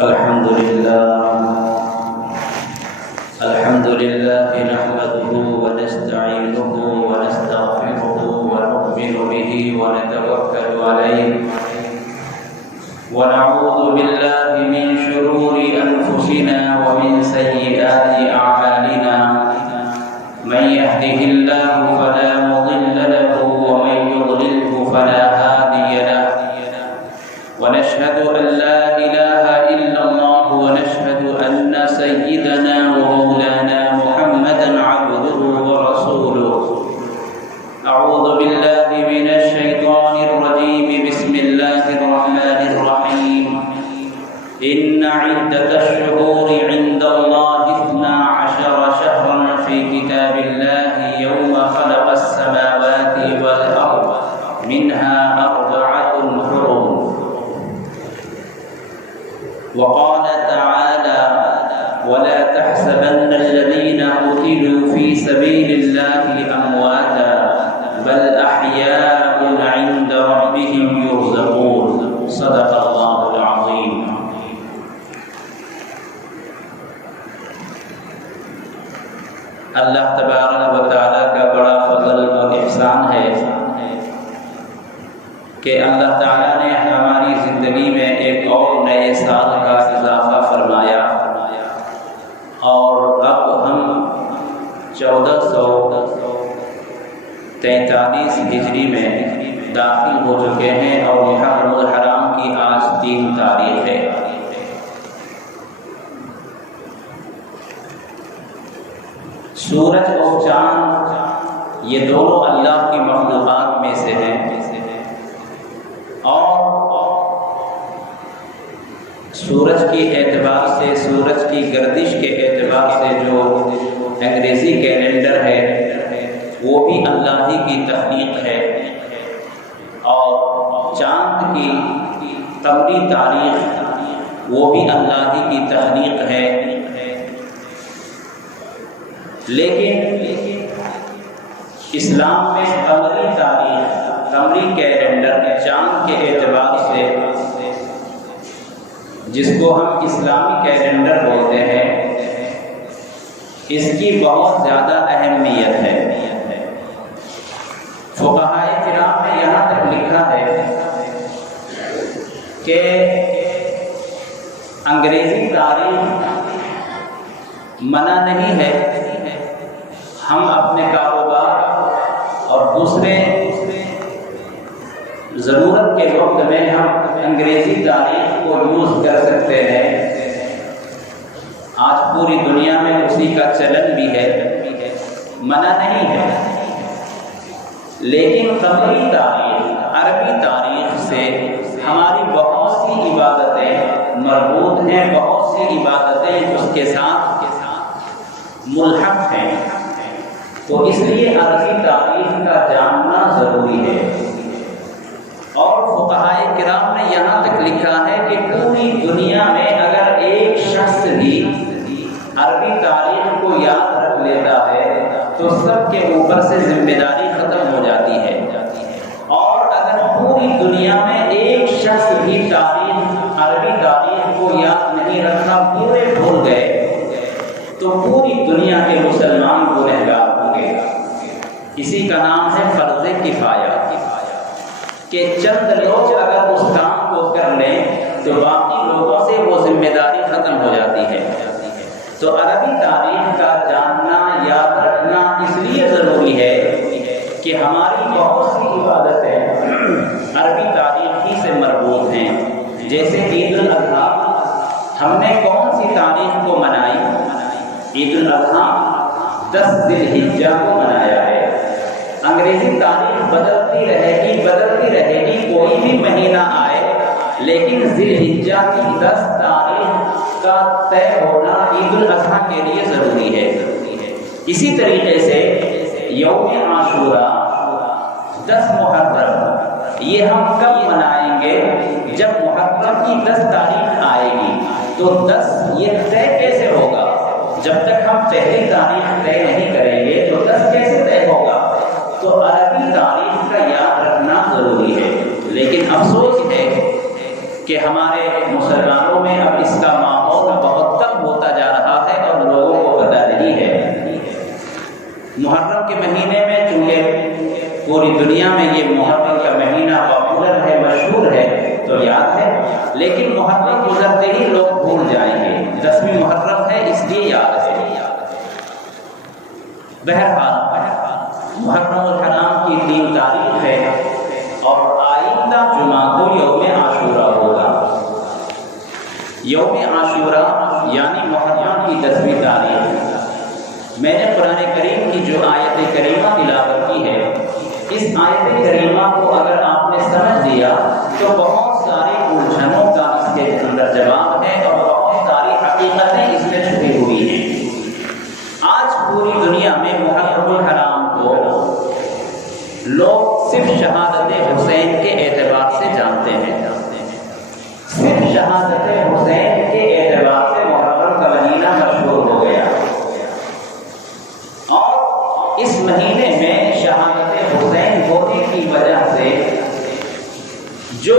الحمد لله نحمده ونستعينه ونستغفره ونؤمن به ونتوكل عليه ونعوذ بالله من شرور أنفسنا ومن سيئات أعمالنا من يهده الله فلا مضل له ومن يضلله فلا هادي له ونشهد أن لا إله إلا الله ونشهد أن سيدنا ومولانا محمدا عبده ورسوله أعوذ بالله من الشيطان الرجيم بسم الله الرحمن الرحيم إن عدة الشهور عند الله 12 شهرا في كتاب الله يوم خلق السماوات والأرض منها 4 حرم وقال تعالى ولا تحسبن الذين قتلوا في سبيل الله أمواتا بل أحياء عند ربهم يرزقون صدق الله العظيم. اللہ تبارک و تعالیٰ کا بڑا فضل اور احسان ہے کہ اللہ تعالیٰ نے ہماری زندگی میں ایک اور نئے سال کا اضافہ فرمایا اور اب ہم 1443 ہجری میں داخل ہو چکے ہیں اور محرم الحرام کی آج 3 تاریخ ہے۔ سورج اور چاند یہ دونوں اللہ کی مخلوقات میں سے ہیں اور سورج کے اعتبار سے، سورج کی گردش کے اعتبار سے جو انگریزی کیلنڈر ہے وہ بھی اللہ ہی کی تخلیق ہے اور چاند کی قمری تاریخ وہ بھی اللہ ہی کی تخلیق ہے، لیکن اسلام میں قمری تاریخ، قمری کیلنڈر چاند کے اعتبار سے جس کو ہم اسلامی کیلنڈر بولتے ہیں، اس کی بہت زیادہ اہمیت ہے۔ فقہائے کرام نے یہاں تک لکھا ہے کہ انگریزی تاریخ منع نہیں ہے، ہم اپنے کاروبار اور دوسرے ضرورت کے وقت میں ہم انگریزی تاریخ کو یوز کر سکتے ہیں۔ آج پوری دنیا میں اسی کا چلن بھی ہے، منع نہیں ہے، لیکن قمری تاریخ، عربی تاریخ سے ہماری بہت سی عبادتیں مربوط ہیں، بہت سی عبادتیں اس کے ساتھ ملحق ہیں، تو اس لیے عربی تاریخ کا جاننا ضروری ہے۔ اور فقہائے کرام نے یہاں تک لکھا ہے کہ پوری دنیا میں اگر ایک شخص بھی عربی تاریخ کو یاد رکھ لیتا ہے تو سب کے اوپر سے ذمہ داری ختم ہو جاتی ہے، اور اگر پوری دنیا میں ایک شخص بھی عربی تاریخ کو یاد نہیں رکھا، پورے بھول گئے، تو پوری دنیا کے مسلمان گنہگار ہوں گے۔ اسی کا نام ہے فرض کفایہ، کہ چند لوگ اگر اس کام کو کر لیں تو باقی لوگوں سے وہ ذمہ داری ختم ہو جاتی ہے۔ تو عربی تاریخ کا جاننا، یاد رکھنا اس لیے ضروری ہے کہ ہماری بہت سی عبادتیں عربی تاریخ ہی سے مربوط ہیں، جیسے عید الاضحیٰ ہم نے کون سی تاریخ کو منائی؟ عید الاضحیٰ 10 ذی الحجہ کو منایا ہے۔ انگریزی تاریخ بدلتی رہے گی، کوئی بھی مہینہ آئے، لیکن ذی الحجہ کی 10 تاریخ کا طے ہونا عید الاضحیٰ کے لیے ضروری ہے۔ اسی طریقے سے یوم عاشوراء 10 محرم، یہ ہم کب منائیں گے؟ جب محرم کی 10 تاریخ آئے گی۔ تو 10 یہ طے کیسے ہوگا؟ جب تک ہم پہلی تاریخ طے نہیں کریں گے تو 10 کیسے طے ہوگا؟ تو عربی تاریخ کا یاد رکھنا ضروری ہے، لیکن افسوس ہے کہ ہمارے مسلمانوں میں اب اس کا لیکن محرم گزرتے ہی لوگ بھول جائیں گے 10ویں محرم ہے اس لیے یاد ہے۔ بہرحال محرم الحرام کی 3 تاریخ ہے اور آئندہ جمعہ کو یوم عاشورہ ہوگا۔ یوم عاشورہ یعنی محرم کی 10ویں تاریخ، میں نے قرآن کریم کی جو آیت کریمہ تلاوت کی ہے، اس آیت کریمہ کو اگر آپ نے سمجھ لیا تو بہت ساری الجھنوں کا اس کے اندر جواب ہے اور بہت ساری حقیقتیں اس میں چھپی ہوئی ہیں۔ آج پوری دنیا میں محرم الحرام کو لوگ صرف شہادت حسین کے اعتبار سے جانتے ہیں، صرف شہادت حسین کے اعتبار سے محرم کا مہینہ مشہور ہو گیا، اور اس مہینے میں شہادت حسین ہونے کی وجہ سے جو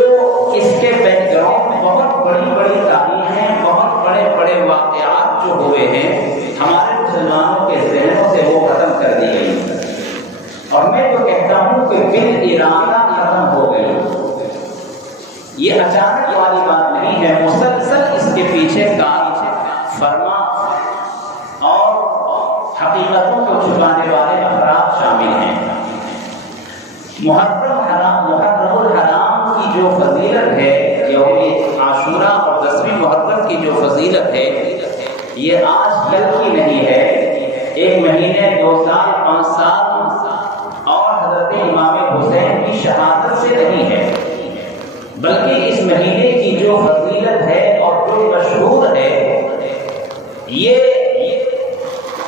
اس کے بیک گراؤنڈ بہت بڑی بڑی تاریخیں، بہت بڑے بڑے واقعات جو ہوئے ہیں، ہمارے مسلمانوں کے ذہنوں سے وہ ختم کر دی گئی، اور میں تو کہتا ہوں کہ بالارادہ ختم ہو گئی۔ یہ اچانک والی بات نہیں ہے، مسلسل اس کے پیچھے کار فرما اور حقیقتوں کو چھپانے والے افراد شامل ہیں۔ محرم الحرام کی جو فضیلت ہے، یوم عاشورہ اور 10ویں محرم کی جو فضیلت ہے، یہ آج کل کی نہیں ہے، 1 مہینے 2 سال 5 سال اور حضرت امام حسین کی شہادت سے نہیں ہے، بلکہ اس مہینے کی جو فضیلت ہے اور جو مشہور ہے، یہ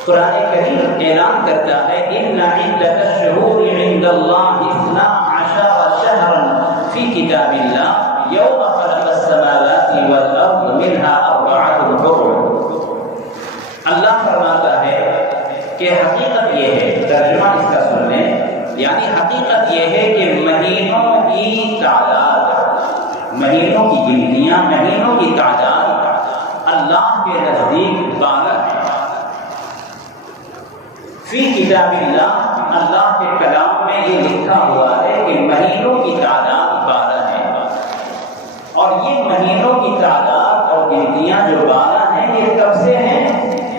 قرآن کریم اعلان کرتا ہے ان عدۃ الشہور عند اللہ 12 شہرا فی کتاب اللہ یوم خلق السماوات والارض منها 4 حرم۔ اللہ فرماتا ہے کہ حقیقت یہ ہے، ترجمہ اس کا سن لیں، یعنی حقیقت یہ ہے کہ مہینوں کی تعداد، مہینوں کی گنتیاں، مہینوں کی تعداد اللہ کے نزدیک 12 ہے۔ فی کتاب اللہ، اللہ کے کلام میں یہ لکھا ہوا ہے کہ مہینوں کی تعداد 12 ہے، اور یہ مہینوں کی تعداد اور گنتیاں جو 12 ہیں یہ کب سے ہیں؟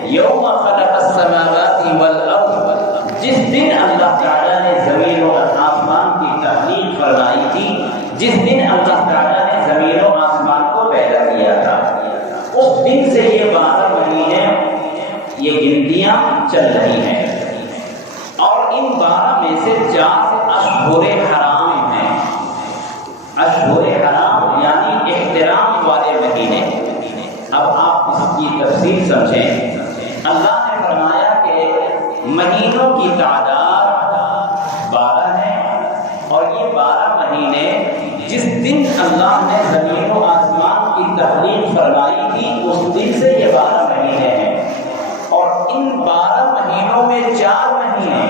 یوم خلق السماوات والارض، جس دن اللہ تعالیٰ نے زمین و آسمان کی تخلیق فرمائی تھی، جس دن اللہ تعالیٰ نے زمین و آسمان کو پیدا کیا تھا، اس دن سے یہ 12 مہینے یہ گنتیاں چل رہی ہیں، اور ان 12 میں سے 4 اشہر حرام ہیں۔ اشہر حرام یعنی احترام والے مہینے۔ اب آپ اس کی تفصیل سمجھیں۔ اللہ نے فرمایا کہ مہینوں کی تعداد 12 ہے، اور یہ 12 مہینے جس دن اللہ نے زمین و آسمان کی تخلیق فرمائی تھی، اس دن سے یہ 12 مہینے ہیں، اور ان 12 مہینوں میں 4 مہینے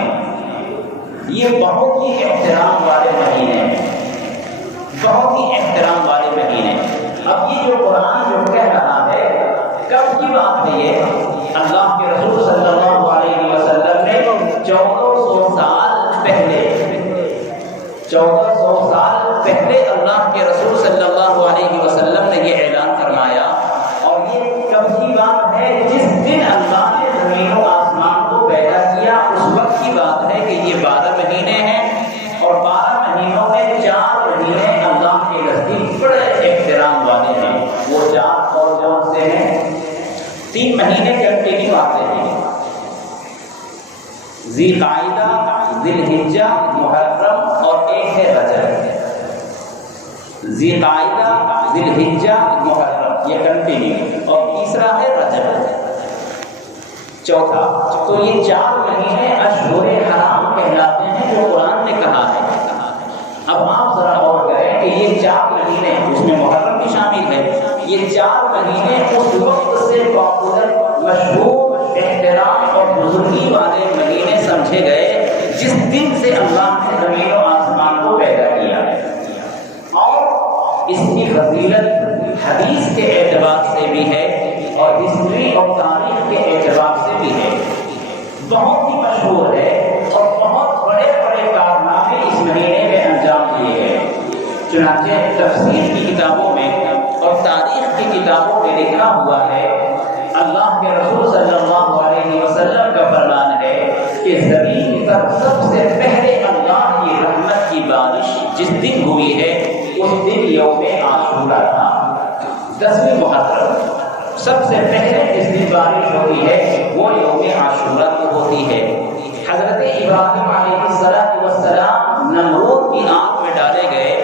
یہ بہت ہی احترام والے مہینے ہیں، بہت ہی احترام والے مہینے۔ اب یہ جو قرآن جو کہہ رہا ہے، کب کی بات ہے یہ؟ اللہ کے رسول صلی اللہ علیہ وسلم نے 1400 سال پہلے، 1400 سال پہلے اللہ کے رسول صلی اللہ علیہ وسلم نے یہ اعلان فرمایا، اور یہ کب کی بات ہے؟ جس دن اللہ نے زمین و آسمان کو پیدا کیا، اس وقت کی بات ہے کہ یہ 12 مہینے ہیں، اور 12 مہینوں میں 4 مہینے اللہ کے نزدیک بڑے احترام والے ہیں۔ وہ 4 کون سے ہیں؟ 3 مہینے کنٹینیو آتے ہیں، ذی قعدہ، ذی الحجہ، محرم، اور ایک ہے رجب۔ ذی قعدہ، ذی الحجہ، محرم، یہ کنٹینیو، اور تیسرا ہے رجب، چوتھا۔ تو یہ 4 مہینے اشہر حرام کہلاتے ہیں جو قرآن نے کہا ہے۔ اب آپ ذرا غور کریں کہ یہ 4 مہینے، اس میں محرم بھی شامل ہے، یہ 4 مہینے اس وقت سے پاپولر، مشہور، احترام اور بزرگی والے مہینے سمجھے گئے جس دن سے اللہ نے زمین و آسمان کو پیدا کیا ہے، اور اس کی فضیلت حدیث کے اعتبار سے بھی ہے اور ہسٹری اور تاریخ کے اعتبار سے بھی ہے، بہت ہی مشہور ہے، اور بہت بڑے بڑے کارنامے اس مہینے میں انجام دیے گئے۔ چنانچہ تفسیر کی کتابوں میں اور تاریخ کی کتابوں میں لکھا ہوا ہے، اللہ کے رسول صلی اللہ علیہ وسلم کا فرمان ہے کہ زمین پر سب سے پہلے اللہ کی رحمت کی بارش جس دن ہوئی ہے اس دن یوم عاشورہ تھا، 10ویں محرم۔ سب سے پہلے جس دن بارش ہوتی ہے وہ یوم عاشورہ کو ہوتی ہے۔ حضرت ابراہیم علیہ السلام نمرود کی آگ میں ڈالے گئے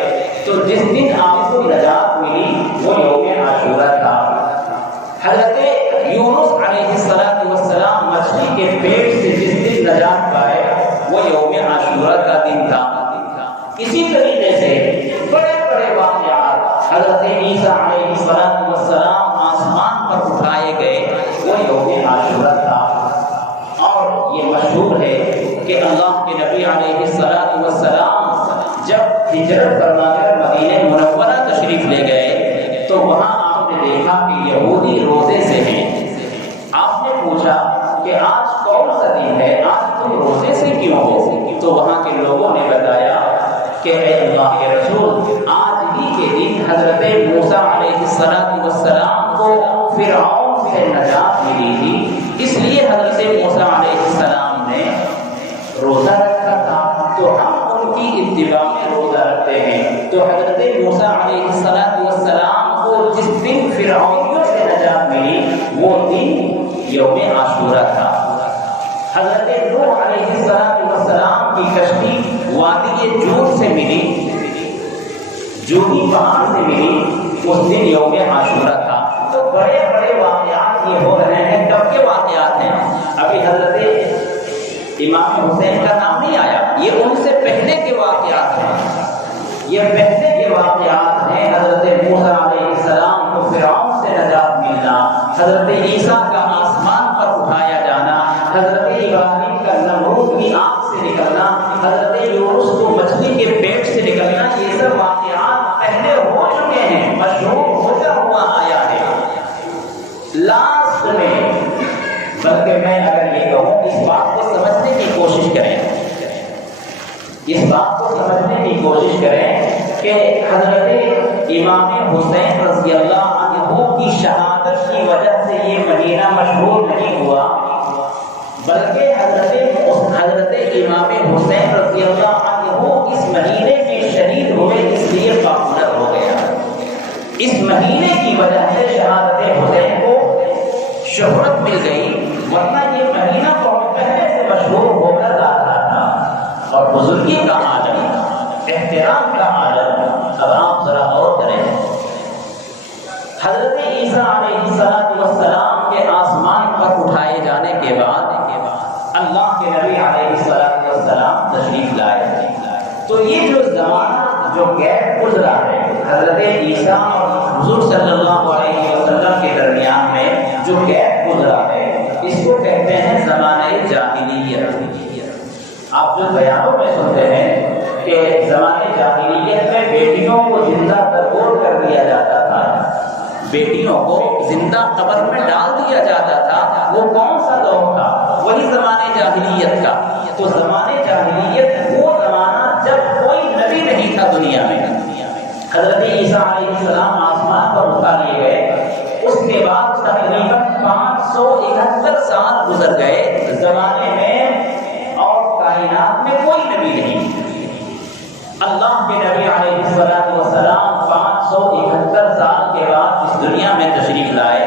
تو جس دن آپ کو نجات ملی وہ یوم عاشورہ تھا۔ حضرت یونس علیہ السلام مچھلی کے پیٹ سے جس دن نجات پائے وہ یوم عاشورہ کا دن تھا۔ اسی طریقے سے بڑے بڑے واقعات، حضرت عیسیٰ علیہ السلام آسمان پر اٹھائے گئے وہ یوم عاشورہ تھا۔ اور یہ مشہور ہے کہ اللہ کے نبی علیہ السلام جب ہجرت فرما کر مدینہ منورہ تشریف لے گئے تو وہاں آپ نے دیکھا کہ یہودی روزے سے ہیں۔ آپ نے پوچھا کہ آج کون سا دن ہے، آج تم روزے سے کیوں ہو؟ تو وہاں کے لوگوں نے بتایا کہ اے اللہ کے رسول، آج ہی کے دن حضرت موسیٰ علیہ السلام کو فرعون سے نجات ملی تھی، اس لیے حضرت موسیٰ علیہ السلام نے روزہ رکھا تھا، تو ہم ان کی اتباع میں روزہ رکھتے ہیں۔ تو حضرت موسیٰ علیہ السلام کو جس دن فرعونیوں سے نجات ملی وہ دن یوم عاشورہ تھا۔ حضرت نوح علیہ السلام کی کشتی وادی جود سے ملی، جودی پہاڑ سے ملی، اس دن یوم عاشورہ تھا۔ تو بڑے بڑے واقعات یہ ہو رہے ہیں۔ کب کے واقعات ہیں؟ ابھی حضرت امام حسین کا نام نہیں آیا، یہ ان سے پہلے کے واقعات ہیں، یہ پہلے کے واقعات ہیں۔ حضرت موسیٰ علیہ السلام کو فرعون سے نجات ملنا، حضرت عیسیٰ کا آسمان پر اٹھایا جانا، حضرت ابراہیم کا نمرود کی آنکھ سے نکلنا، حضرت یونس کو مچھلی کے پیٹ سے نکلنا، یہ سب واقعات پہلے ہو چکے ہیں، مشہور ہوتا ہوا آیا ہے۔ لاسٹ میں بلکہ میں اگر یہ کہوں اس بات کو سمجھنے کی کوشش کریں، اس بات کو سمجھنے کی کوشش کریں کہ حضرت امام حسین رضی اللہ عنہ کی شہادت کی وجہ سے یہ مہینہ مشہور نہیں ہوا، بلکہ حضرت امام حسین رضی اللہ عنہ اس مہینے میں شہید ہوئے، اس لیے پاپولر ہو گیا۔ اس مہینے کی وجہ سے شہادت حسین کو شہرت مل گئی، ورنہ یہ مہینہ بہت پہلے سے مشہور ہو کر رہا تھا۔ اور بزرگی کا عالم، احترام کا عالم، اب آپ ذرا غور کریں۔ حضرت عیسیٰ علیہ السلام کے آسمان پر اٹھائے جانے کے بعد اللہ کے نبی علیہ السلام تشریف لائے، تو یہ جو زمانہ جو گیپ گزرا ہے حضرت عیسیٰ اور حضور صلی اللہ علیہ وسلم کے درمیان میں جو گیپ گزرا ہے اس کو کہتے ہیں زمانہ جاہلیت۔ آپ جو بیانوں میں سنتے ہیں کہ زمانہ جاہلیت میں بیٹیوں کو زندہ قبر کر دیا جاتا تھا، بیٹیوں کو زندہ قبر میں ڈال دیا جاتا تھا، وہ کون سا دور تھا؟ وہی زمانہ جاہلیت کا۔ تو زمانہ جاہلیت وہ زمانہ جب کوئی نبی نہیں تھا دنیا میں۔ حضرت عیسیٰ علیہ السلام آسمان پر اٹھا لیے گئے، اس کے بعد تقریباً 571 سال گزر گئے زمانے میں، اور کائنات میں کوئی نبی نہیں۔ اللہ کے نبی علیہ السلام 571 سال کے بعد اس دنیا میں تشریف لائے۔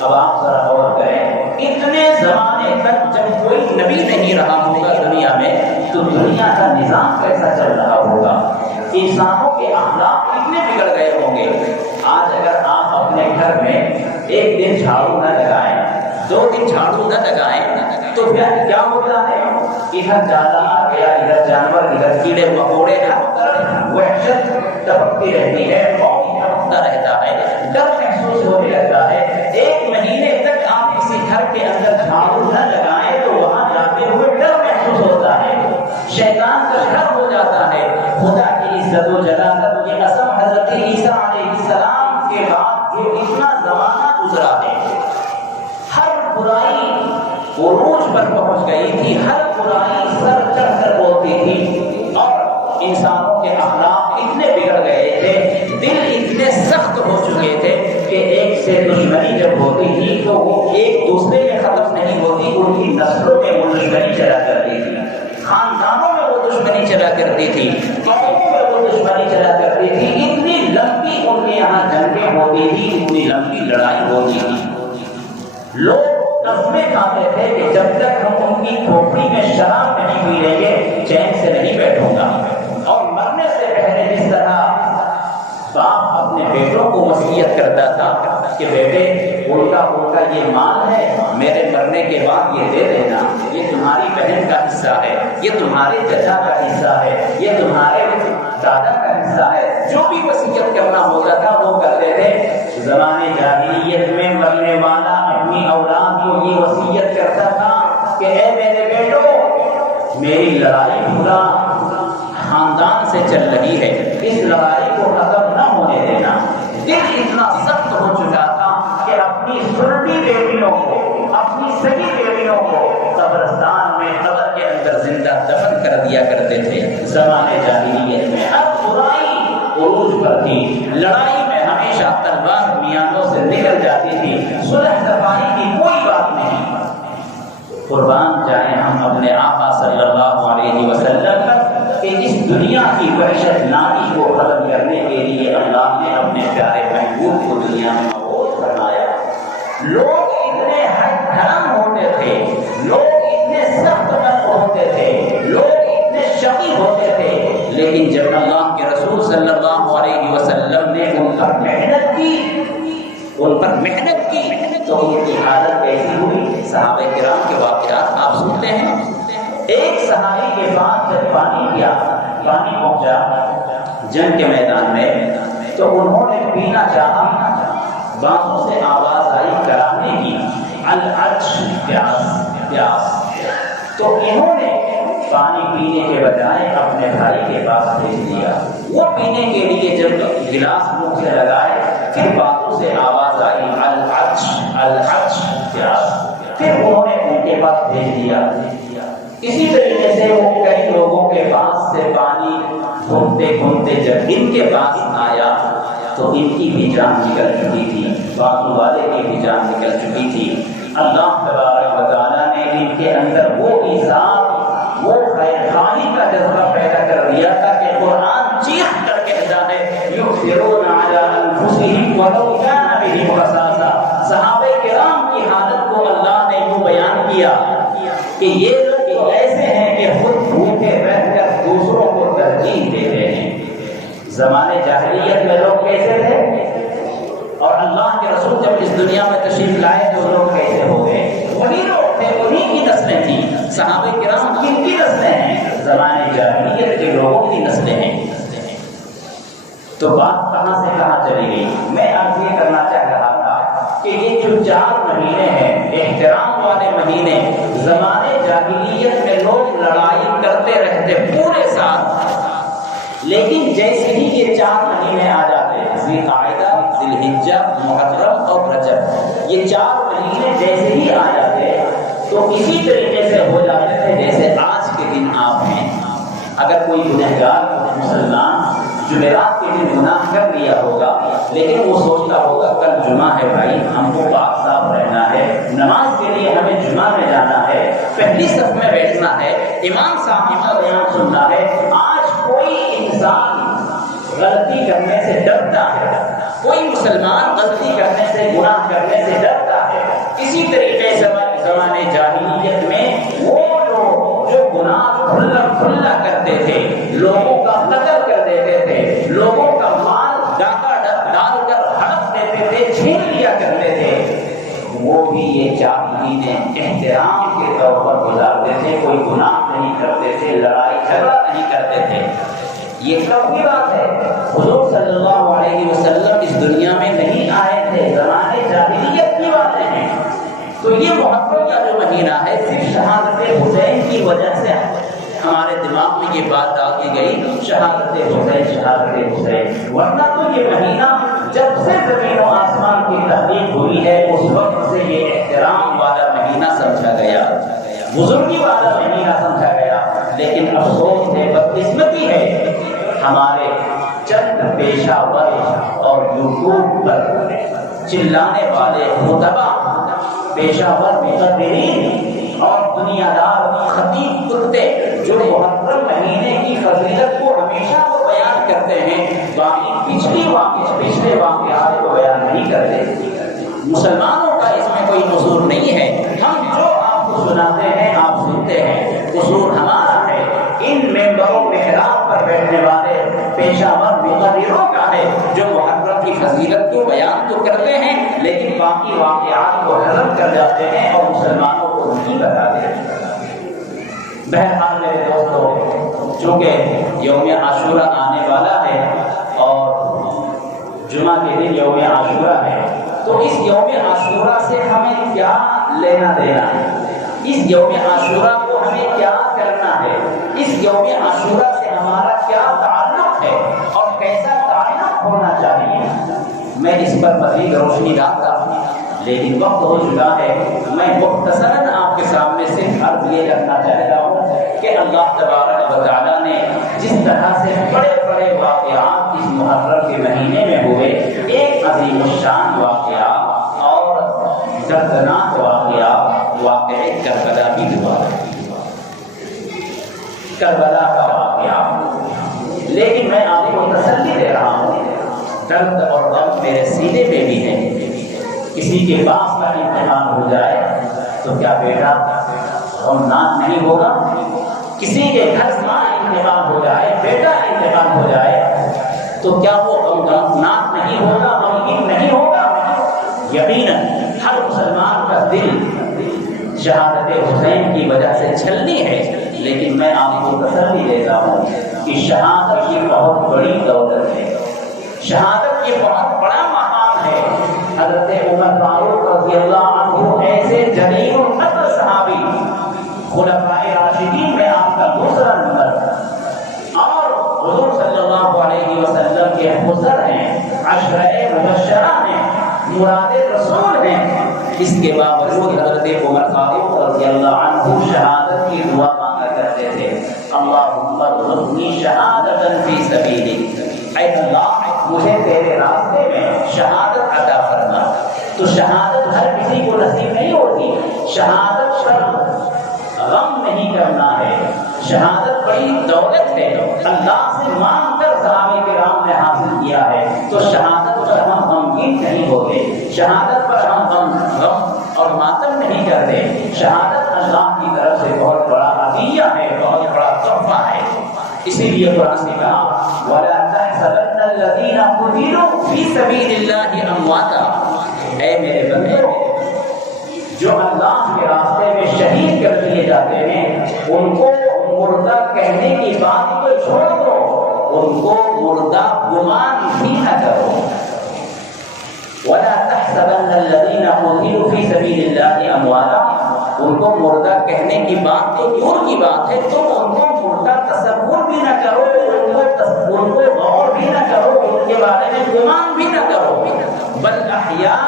اب آپ ذرا غور کریں، اتنے زمانے تک جب کوئی نبی نہیں رہا ہوگا دنیا میں تو دنیا کا نظام کیسا چل رہا ہوگا؟ انسانوں کے اخلاق کتنے بگڑ گئے ہوں گے۔ آج اگر آپ اپنے گھر میں ایک دن جھاڑو نہ لگائیں، 2 دن جھاڑو نہ لگائیں تو پھر کیا ہوتا ہے؟ ادھر جاتا آ گیا، ادھر جانور، ادھر کیڑے مکوڑے، ہر طرف وحشت ٹپکتی رہتی ہے، خوف ٹپکتا رہتا ہے، ڈر محسوس ہونے لگتا ہے۔ 1 مہینے تک آپ کسی گھر کے اندر جھاڑو نہ لگائیں تو وہاں جاتے ہوئے ڈر محسوس ہوتا ہے، شیطان کا گھر ہو جاتا ہے۔ خدا کی عزت و جلالت کی قسم، حضرت عیسیٰ علیہ السلام کے بعد جو اتنا زمانہ گزرا ہے، ہر برائی عروج پر پہنچ گئی تھی، ہر برائی سر چڑھ کر بولتی تھی، اور انسانوں کے اخلاق اتنے بگڑ گئے تھے، دل اتنے سخت ہو چکے تھے کہ ہوتی تھی تو وہ ایک دوسرے میں ختم نہیں ہوتی، ان کی نسلوں میں وہ دشمنی چلا کرتی تھی، خاندانوں میں وہ دشمنی چلا کرتی تھی، قوموں میں وہ دشمنی چلا کرتی تھی، اتنی لمبی ان کے یہاں جنگیں ہوتی تھی، اتنی لمبی لڑائی ہوتی تھی۔ لوگ قسمیں کھاتے تھے کہ جب تک ہم ان کی کھوپڑی میں شراب نہیں پیئیں گے چین سے نہیں بیٹھوں گا، اور مرنے سے پہلے جس طرح باپ اپنے بیٹوں کو وصیت کرتا تھا کہ بیٹے ان کا یہ مال ہے، میرے مرنے کے بعد یہ دے دینا، یہ تمہاری بہن کا حصہ ہے، یہ تمہارے چچا کا حصہ ہے، یہ تمہارے دادا کا حصہ ہے، جو بھی وصیت کرنا ہوتا تھا وہ کرتے تھے۔ زمانے جاہلیت میں مرنے والا اپنی اولاد کو یہ وصیت کرتا تھا کہ اے میرے بیٹو، میری لڑائی پورا خاندان سے چل رہی ہے، اس لڑائی کو ختم نہ ہونے دینا۔ دل اتنا سخت ہو چکا تھا کہ اپنی سلٹی بیٹیوں کو، اپنی سگی بیٹیوں کو قبرستان میں قبر کے اندر زندہ دفن کر دیا کرتے تھے زمانے جاہلیت میں۔ اب برائی عروج پر تھی، لڑائی میں ہمیشہ تلوار میانوں سے نکل جاتی تھی، صلح صفائی کی کوئی بات نہیں۔ قربان جائیں ہم اپنے آقا صلی اللہ علیہ وسلم پر کہ اس دنیا کی وحشت ناکی کو ختم کرنے کے لیے اللہ نے اپنے پیارے محبوب کو دنیا میں مبعوث فرمایا۔ لوگ اتنے حد دھرم ہوتے تھے، لوگ اتنے سخت قلب ہوتے تھے، لوگ اتنے شقی ہوتے تھے، لیکن جب اللہ کے رسول صلی اللہ علیہ وسلم نے ان پر محنت کی تو ان کی حالت کیسی ہوئی؟ صحابہ کرام کے واقعات آپ سنتے ہیں۔ ایک صحابی کے پاس جب پانی پہنچا جنگ کے میدان میں تو انہوں نے پینا چاہا، بازو سے آواز آئی کرانے کی، العطش، پیاس۔ تو انہوں نے پانی پینے کے بجائے اپنے بھائی کے پاس بھیج دیا۔ وہ پینے کے لیے جب گلاس منہ سے لگائے پھر بازو سے آواز آئی العطش، پیاس، پھر انہوں نے ان کے پاس بھیج دیا۔ اسی طریقے سے وہ کئی لوگوں کے پاس سے پانی گھومتے جب ان کے پاس آیا تو ان کی بھی جان نکل چکی تھی، بازو والے کی بھی جان نکل چکی تھی۔ اللہ تبارک و تعالیٰ نے ان کے اندر وہ ایثار، وہ خیر خواہی کا جذبہ پیدا کر دیا تھا کہ قرآن چیخ کر کہتا ہے یؤثرون علی انفسہم ولو کان بہم خصاصہ۔ صحابہ کرام کی حالت کو اللہ نے یوں بیان کیا کہ یہ لوگ ایسے ہیں کہ خود بھوکے رہ کر دوسروں کو ترجیح دیتے ہیں۔ زمانے جاہلیت میں لوگ کیسے تھے اور اللہ کے رسول جب اس دنیا میں تشریف لائے تو لوگ کیسے ہو گئے؟ وہی لوگ تھے، انہی کی نسلیں تھیں۔ صحابہ کرام کن کی نسلیں ہیں؟ زمانے جاہلیت کے لوگوں کی نسلیں ہیں۔ تو بات کہاں سے کہاں چلی گئی؟ میں آج یہ کرنا چاہ رہا تھا کہ یہ جو 4 مہینے ہیں احترام والے مہینے، زمانے جاہلیت میں لوگ لڑائی کرتے رہتے پورے سال، لیکن جیسے ہی یہ 4 مہینے آ جاتے، ذی قعدہ، ذی الحجہ، محرم اور رجب، یہ 4 مہینے جیسے ہی آ جاتے تو اسی طریقے سے ہو جاتے تھے جیسے آج کے دن آپ ہیں۔ اگر کوئی گنہگار مسلمان جمعرات کے دن گناہ کر لیا ہوگا لیکن وہ سوچتا ہوگا کل جمعہ ہے بھائی، ہم کو پاک صاف رہنا ہے، نماز کے لیے ہمیں جمعہ میں جانا ہے، پہلی صف میں بیٹھنا ہے، امام صاحب کا بیان سننا ہے۔ آج کوئی انسان غلطی کرنے سے ڈرتا ہے، کوئی مسلمان غلطی کرنے سے، گناہ کرنے سے ڈرتا ہے۔ اسی طریقے سے زمانے جاہلیت میں وہ لوگ جو گناہ کھلا کرتے تھے، لوگوں کا قتل کر دیتے تھے، لوگوں کا مال ڈاکہ ڈال کر ہڑپ دیتے تھے، چھین لیا کرتے تھے، وہ بھی یہ 4 مہینے احترام کے طور پر گزارتے تھے، کوئی گناہ نہیں کرتے تھے، لڑائی جھگڑا نہیں کرتے تھے۔ یہ کب کی بات ہے؟ حضور صلی اللہ علیہ وسلم اس دنیا میں نہیں آئے تھے، زمانے جاہلیت کی باتیں ہیں۔ تو یہ محرم کا جو مہینہ ہے صرف شہادت حسین کی وجہ سے ہمارے دماغ میں یہ بات ڈال دی گئی، شہادت حسین، ورنہ تو یہ مہینہ جب سے زمین و آسمان کی تخلیق ہوئی ہے اس وقت سے یہ احترام والا مہینہ سمجھا گیا، بزرگی والا مہینہ سمجھا گیا۔ لیکن افسوس ہے، بدقسمتی ہے، ہمارے چند پیشہ ور اور یوٹیوب پر چلانے والے خطبہ پیشہ ور مقررین اور دنیا دار خطیب کتے جو محرم مہینے کی فضیلت کو ہمیشہ وہ بیان کرتے ہیں، باقی پچھلے واقعات کو بیان نہیں کرتے۔ مسلمانوں کا اس میں کوئی قصور نہیں ہے، ہم جو آپ کو سناتے ہیں آپ سنتے ہیں، قصور ہمارا ہے ان ممبروں محراب پر بیٹھنے والے پیشہ ور مقرروں کا ہے، جو محرم کی فضیلت کو بیان تو کرتے ہیں لیکن باقی واقعات کو حذف کر جاتے ہیں اور مسلمانوں کو نہیں بتاتے ہیں۔ بہرحال میرے دوستو، چونکہ یوم عاشورہ آنے والا ہے اور جمعہ کے دن یوم عاشورہ ہے، تو اس یوم عاشورہ سے ہمیں کیا لینا دینا ہے، اس یوم عاشورہ کو ہمیں کیا کرنا ہے، اس یوم عاشورہ سے ہمارا کیا تعلق ہے اور کیسا تعلق ہونا چاہیے، میں اس پر مزید روشنی ڈالتا ہوں، لیکن وقت ہو چکا ہے۔ میں مختصراً آپ کے سامنے صرف عرض یہ کرنا چاہتا ہوں کہ اللہ تبارک و تعالیٰ نے جس طرح سے بڑے بڑے واقعات اس محرم کے مہینے میں ہوئے، ایک عظیم الشان واقعہ اور دردناک واقعہ کربلا بھی ہوا، کربلا کا واقعہ، لیکن میں آپ کو تسلی دے رہا ہوں، درد اور غم میرے سینے میں بھی ہے۔ کسی کے پاس کا امتحان ہو جائے تو کیا بیٹا غمناک نہیں ہوگا؟ کسی کے گھر ماں امتحان ہو جائے، بیٹا امتحان ہو جائے تو کیا وہ غمناک نہیں ہوگا، غمگین نہیں ہوگا؟ یقیناً ہر مسلمان کا دل شہادت حسین کی وجہ سے چھلنی ہے، لیکن میں آپ کو تسلی دیتا ہوں کہ شہادت یہ بہت بڑی دولت ہے، شہادت یہ بہت بڑا مقام ہے۔ حضرت عمر فاروق رضی اللہ عنہ ایسے جلیل القدر صحابی، خلفائے راشدین میں آپ کا دوسرا نمبر، اور حضور صلی اللہ علیہ وسلم کے حضر ہیں، عشرہ مبشرہ ہیں، مراد رسول ہیں، اس کے باوجود حضرت عمر فاروق رضی اللہ عنہ شہادت کی دعا مانگا کرتے تھے، اللہم ارزقنی شہادۃ فی سبیلک، اے اللہ مجھے تیرے راستے میں شہادت عطا فرما۔ تو شہادت ہر کسی کو نصیب نہیں ہوتی، شہادت پر غم نہیں کرنا ہے، شہادت بڑی دولت ہے، اللہ سے مانگ کر صحابہ کرام نے حاصل کیا ہے، تو شہادت پر ہم غمگین نہیں ہوتے، شہادت پر ہم غم اور ماتم نہیں کرتے، شہادت اللہ کی طرف سے بہت بڑا عطیہ ہے، بہت بڑا تحفہ ہے۔ اسی لیے قرآن نے کہا وَلَا تَحْسَبَنَّ الَّذِينَ قُتِلُوا فِي سَبِيلِ اللَّهِ أَمْوَاتًا، اے میرے بندے جو اللہ کے راستے میں شہید کر دیے جاتے ہیں ان کو مردہ کہنے کی بات کو چھوڑ دو، ان کو مردہ گمان بھی نہ کرو۔ وَلَا تَحْسَبَنَّ الَّذِينَ قُتِلُوا فِي سَبِيلِ اللَّهِ أَمْوَاتًا، ان کو مردہ کہنے کی بات تو دور کی بات ہے، تم ان کو مردہ تصور بھی نہ کرو، ان کو غور بھی نہ کرو، ان کے بارے میں گمان بھی نہ کرو، بل احیاء،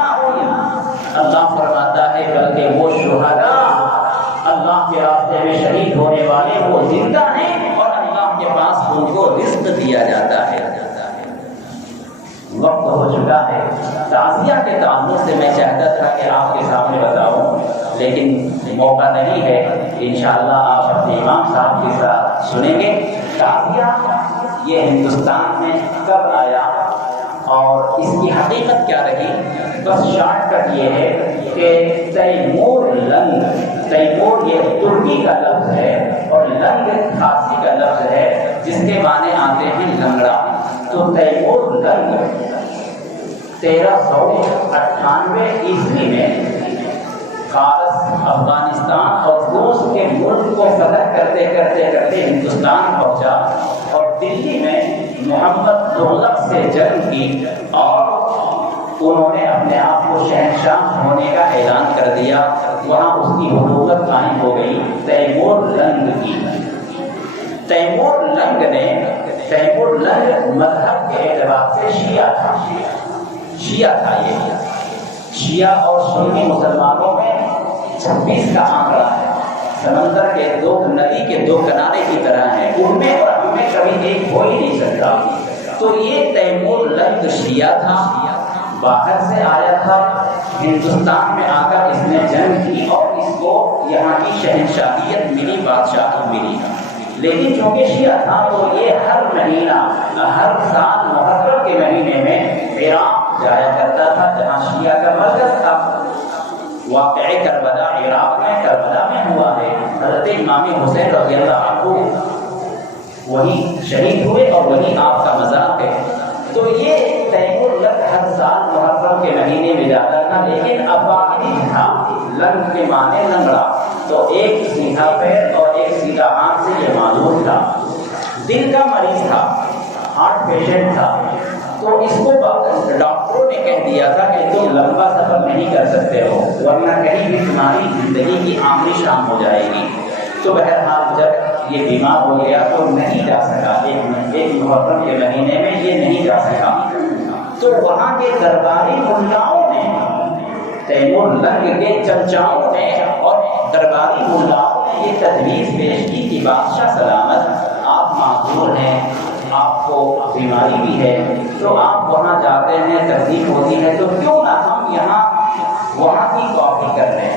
اللہ فرماتا ہے بلکہ وہ شہداء، اللہ کے راستے میں شہید ہونے والے وہ زندہ ہیں اور اللہ کے پاس ان کو رزق دیا جاتا ہے۔ وقت ہو چکا ہے، تعزیہ کے تعلق سے میں چاہتا تھا کہ آپ کے سامنے بتاؤں، لیکن موقع نہیں ہے، انشاءاللہ آپ اپنے امام صاحب کے ساتھ سنیں گے۔ تعزیہ یہ ہندوستان میں کب آیا اور اس کی حقیقت کیا رہی؟ بس شارٹ کٹ یہ ہے کہ تیمور لنگ، تیمور یہ ترکی کا لفظ ہے اور لنگ فارسی کا لفظ ہے جس کے معنی آتے ہیں لنگڑا، تو تیمور لنگ 1398 عیسوی میں فارس، افغانستان اور روس کے ملک کو فتح کرتے کرتے کرتے ہندوستان پہنچا اور دلی میں محمد تغلق سے جنگ کی اور انہوں نے اپنے آپ کو شہنشاہ ہونے کا اعلان کر دیا، وہاں اس کی حکومت قائم ہو گئی تیمور لنگ کی۔ تیمور لنگ نے، تیمور لنگ مذہب کے اعتبار سے شیعہ تھا، یہ شیعہ اور سنی مسلمانوں میں 26 کا آنکڑا ہے، سمندر کے دو، ندی کے دو کنارے کی طرح ہے، ان میں اور ہم میں کبھی ایک ہو ہی نہیں سکتا۔ تو یہ تیمور لنگ شیعہ تھا، باہر سے آیا تھا ہندوستان میں آ کر اس نے جنگ کی اور اس کو یہاں کی شہنشاہیت ملی، بادشاہت ملی، لیکن چونکہ شیعہ تھا تو یہ ہر مہینہ، ہر سال محرم کے مہینے میں عراق جایا کرتا تھا جہاں شیعہ کا مرکز تھا۔ واقعہ کربلا عراق میں، کربلا میں ہوا ہے۔ حضرت امام حسین رضی اللہ عنہ وہی شہید ہوئے اور وہی آپ کا مزار ہے۔ تو یہ تیمور لنگ ہر سال محرم کے مہینے میں جاتا تھا، لیکن عقائدی تھا۔ لنگ کے معنی لنگڑا، تو ایک سیدھا پیر اور ایک سیدھا ہاتھ سے یہ معذور تھا۔ دل کا مریض تھا، ہارٹ پیشنٹ تھا، تو اس کو ڈاکٹروں نے کہہ دیا تھا کہ تم لمبا سفر نہیں کر سکتے ہو ورنہ کہیں بھی تمہاری زندگی کی آخری شام ہو جائے گی۔ تو بہرحال جب یہ بیمار ہو گیا تو نہیں جا سکا، ایک محرم کے مہینے میں یہ نہیں جا سکا۔ تو وہاں کے درباری ملاؤں نے، تیمور لنگ کے چمچاؤں نے اور درباری ملاؤں نے یہ تجویز پیش کی کہ بادشاہ سلامت، آپ معذور ہیں، آپ کو بیماری بھی ہے، تو آپ وہاں جاتے ہیں، تکلیف ہوتی ہے، تو کیوں نہ ہم یہاں وہاں کی کاپی کر لیں۔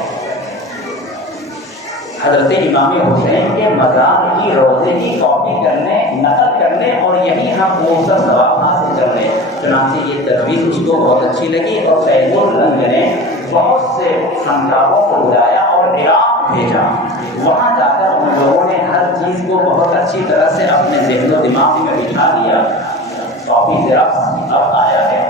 حضرت امام حسین کے مزار کی روزے کی کاپی کرنے، نقل کرنے اور یہی ہم وہ سا ثواب حاصل کر لیں۔ چنانچہ یہ تجویز اس کو بہت اچھی لگی اور تیمور لنگ نے بہت سے فنکاروں کو بلایا اور عراق بھیجا۔ وہاں جا کر ان لوگوں نے ہر چیز کو بہت اچھی طرح سے اپنے ذہن و دماغ میں بٹھا لیا۔ کاپی زیراکس اب آیا ہے،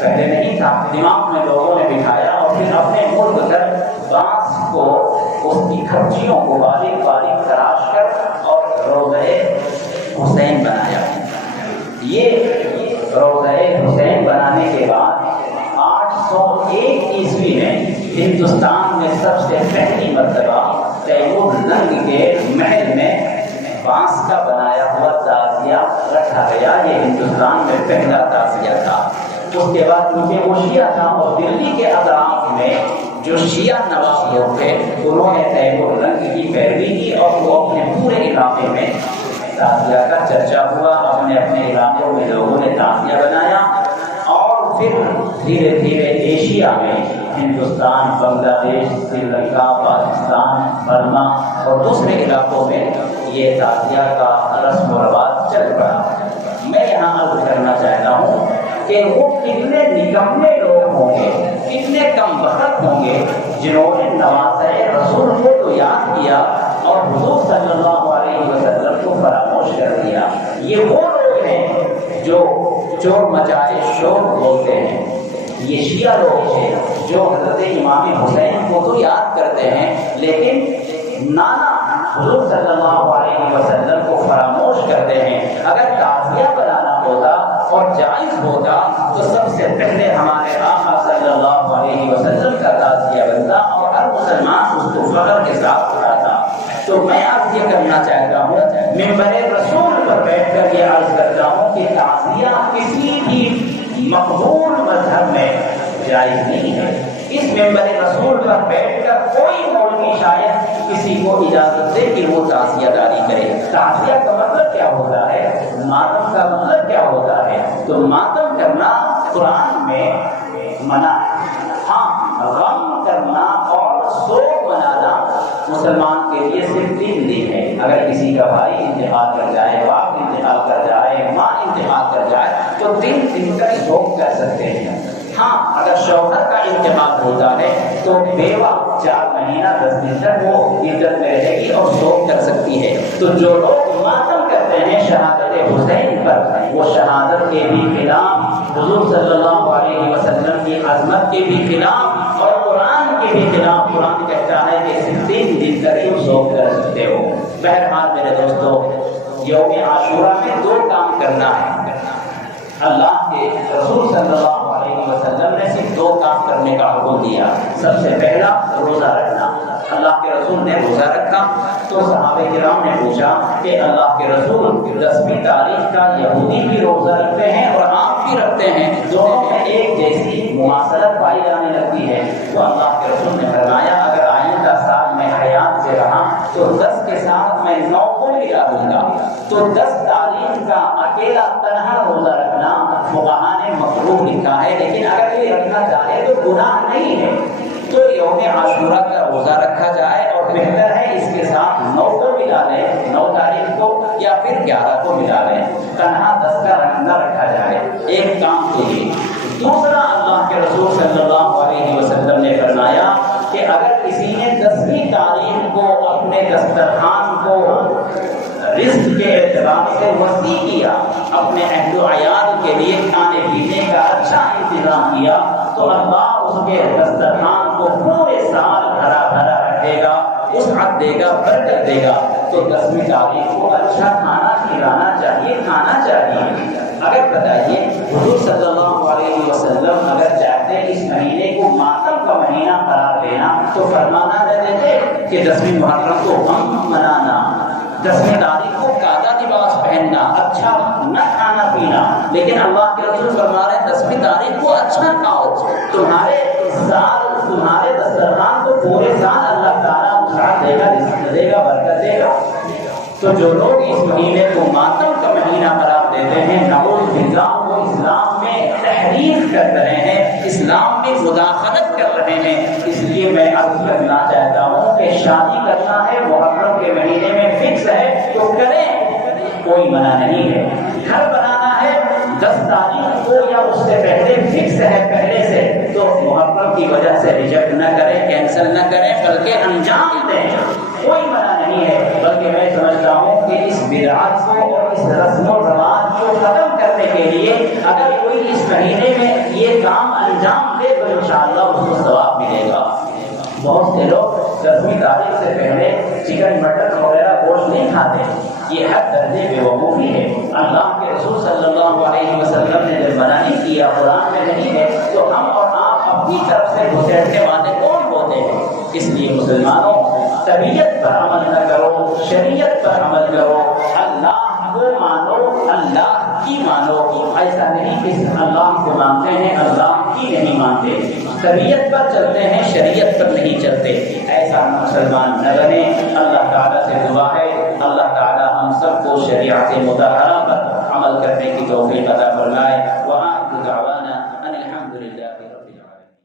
پہلے نہیں تھا، دماغ میں لوگوں نے بٹھایا اور پھر اپنے ملک کر بانس کو، اس کی کھرچیوں کو باریک باریک تراش کر اور روضہ حسین بنایا۔ یہ روضہ حسین بنانے کے بعد 801 عیسوی میں ہندوستان میں سب سے پہلی مرتبہ تیمور لنگ کے محل میں بانس کا بنایا ہوا تعزیہ رکھا گیا۔ یہ ہندوستان میں پہلا تعزیہ تھا۔ اس کے بعد کیونکہ وہ شیعہ تھا اور دلی کے اطراف میں جو شیعہ نواز لوگ تھے انہوں نے تیمور لنگ کی پیروی کی اور وہ اپنے پورے علاقے میں تعزیہ کا چرچا ہوا، اپنے اپنے علاقوں میں لوگوں نے تعزیہ بنایا اور پھر دھیرے دھیرے ایشیا میں ہندوستان، بنگلہ دیش، سری لنکا، پاکستان، برما اور دوسرے علاقوں میں یہ تعزیہ کا رسم و رواج چل پڑا۔ میں یہاں عرض کرنا چاہتا ہوں کہ وہ کتنے نکمے لوگ ہوں گے، کتنے کم وقت ہوں گے جنہوں نے نوازۂ رسول کو تو یاد کیا اور حضور صلی اللہ علیہ وسلم کو فراموش کر دیا۔ یہ وہ لوگ ہیں جو چور مچائے شور بولتے ہیں، یہ شیعہ لوگ ہیں جو حضرت امام حسین کو تو یاد کرتے ہیں لیکن نانا حضور صلی اللہ علیہ وسلم کو فراموش کرتے ہیں۔ اگر تعزیہ بنانا ہوتا اور جائز ہوتا تو سب سے پہلے ہمارے آقا صلی اللہ علیہ وسلم کا تعزیہ بنتا اور ہر مسلمان اس کو فخر کے ساتھ اٹھاتا۔ تو میں عرض یہ کرنا چاہتا ہوں، ممبر رسول پر بیٹھ کر یہ عرض کرتا ہوں کہ تعزیہ کسی بھی مقبول مذہب میں جائز نہیں ہے۔ اس ممبر رسول پر بیٹھ کر کوئی مولوی شاید کسی کو اجازت دے کہ وہ تعزیہ داری کرے۔ تعزیہ کا مطلب کیا ہوتا ہے؟ ماتم کا مطلب کیا ہوتا ہے؟ تو ماتم کرنا قرآن میں منع ہے، ہاں غم کرنا اور سوگ منانا مسلمان کے لیے صرف 3 دن ہے۔ اگر کسی کا بھائی انتقال کر جائے، باپ انتقال کر جائے، ماں انتقال کر جائے تو 3 دن کا سوگ کر سکتے ہیں۔ ہاں اگر شوہر کا انتقال ہوتا ہے تو بیوہ 4 مہینہ 10 دن تک وہ عدت میں رہے گی اور سوگ کر سکتی ہے۔ تو جو لوگ ماتم کرتے ہیں شہادت حسین پر، وہ شہادت کے بھی خلاف، حضور صلی اللہ علیہ وسلم کی عظمت کے بھی خلاف اور قرآن کے بھی خلاف۔ قرآن کہتا ہے کہ صرف 3 دن تک تم سوگ کر سکتے ہو۔ بہرحال میرے دوستو، یوم عاشوراء میں 2 کام کرنا ہے۔ اللہ کے رسول صلی اللہ علیہ وسلم نے صرف 2 کام کرنے کا حکم دیا۔ سب سے پہلا روزہ رکھنا۔ اللہ کے رسول نے روزہ رکھا تو صحابہ کرام نے پوچھا کہ اللہ کے رسول 10ویں تاریخ کا یہودی بھی روزہ رکھتے ہیں اور آپ بھی رکھتے ہیں، دونوں میں ایک جیسی مماثلت پائی جانے لگتی ہے۔ تو اللہ کے رسول نے فرمایا اگر آئندہ سال میں حیات سے رہا تو 10 کے ساتھ میں 9 کو ملا دوں گا۔ تو 10 تاریخ کا اکیلا تنہا روزہ رکھنا فقہاء نے مکروہ لکھا ہے، لیکن اگر یہ رکھنا چاہے تو گناہ نہیں ہے۔ کسی نے 10ویں تاریخ کو اپنے دسترخوان کو رزق کے اعتبار سے وسیع کیا، اپنے اہل و عیال کے لیے کھانے پینے کا اچھا انتظام کیا، تو اللہ اس کے دسترخوان کو پورے سال ہرا بھرا رکھے گا، وسعت دے گا، برکت دے گا۔ تو 10ویں تاریخ کو اچھا کھانا کھلانا چاہیے، کھانا چاہیے۔ اگر بتائیے حضور صلی اللہ علیہ وسلم اگر چاہتے اس مہینے کو ماتم کا مہینہ قرار دینا تو فرمانا نہ دیتے کہ 10ویں محرم کو غم منانا، 10ویں تاریخ کو کالا لباس پہننا، اچھا نہ کھانا پینا، لیکن اللہ کے رسول فرما رہے ہیں 10ویں تاریخ کو اچھا کھاؤ، تمہارے دسترخوان کو پورے سال اللہ تعالیٰ وسعت دے گا، رزق دے گا، برکت دے گا۔ تو جو لوگ اس مہینے کو ماتم کا مہینہ قرار دیتے ہیں، نعوذ باللہ، وہ اسلام میں تحریف کر رہے ہیں، اسلام میں مداخلت کر رہے ہیں۔ اس لیے میں عرض کرنا چاہتا ہوں کہ شادی کرنا ہے محرم کے مہینے میں فکس ہے تو کریں، کوئی منع نہیں ہے۔ گھر بنانا ہے 10 تاریخ کو یا اس سے پہلے فکس ہے پہلے سے، تو محرم کی وجہ سے ریجیکٹ نہ کریں، کینسل نہ کریں، بلکہ انجام دیں، کوئی منع نہیں ہے۔ بلکہ میں سمجھتا ہوں کہ اس بدعت کو اور اس رسم و رواج کو ختم کرنے کے لیے اگر کوئی اس مہینے میں یہ کام انجام دے تو انشاءاللہ اس کو ثواب ملے گا۔ بہت سے لوگ 10ویں تاریخ سے پہلے چکن مٹن وغیرہ گوشت نہیں کھاتے، یہ حد درجے بے وقوفی ہے۔ اللہ کے رسول صلی اللہ علیہ وسلم نے جب منع نہیں کیا، قرآن میں نہیں ہے، تو ہم اور آپ اپنی طرف سے گھسیٹنے والے کون ہوتے ہیں؟ اس لیے مسلمانوں، طبیعت پر عمل نہ کرو، شریعت پر عمل کرو، اللہ کو مانو، اللہ کی مانو۔ ایسا نہیں کہ اللہ کو مانتے ہیں، اللہ کی نہیں مانتے، طبیعت پر چلتے ہیں، شریعت پر نہیں چلتے۔ ایسا مسلمان نہ بنے۔ اللہ تعالیٰ سے دعا ہے اللہ تعالیٰ ہم سب کو شریعت مطہرہ پر عمل کرنے کی توفیق عطا فرمائے۔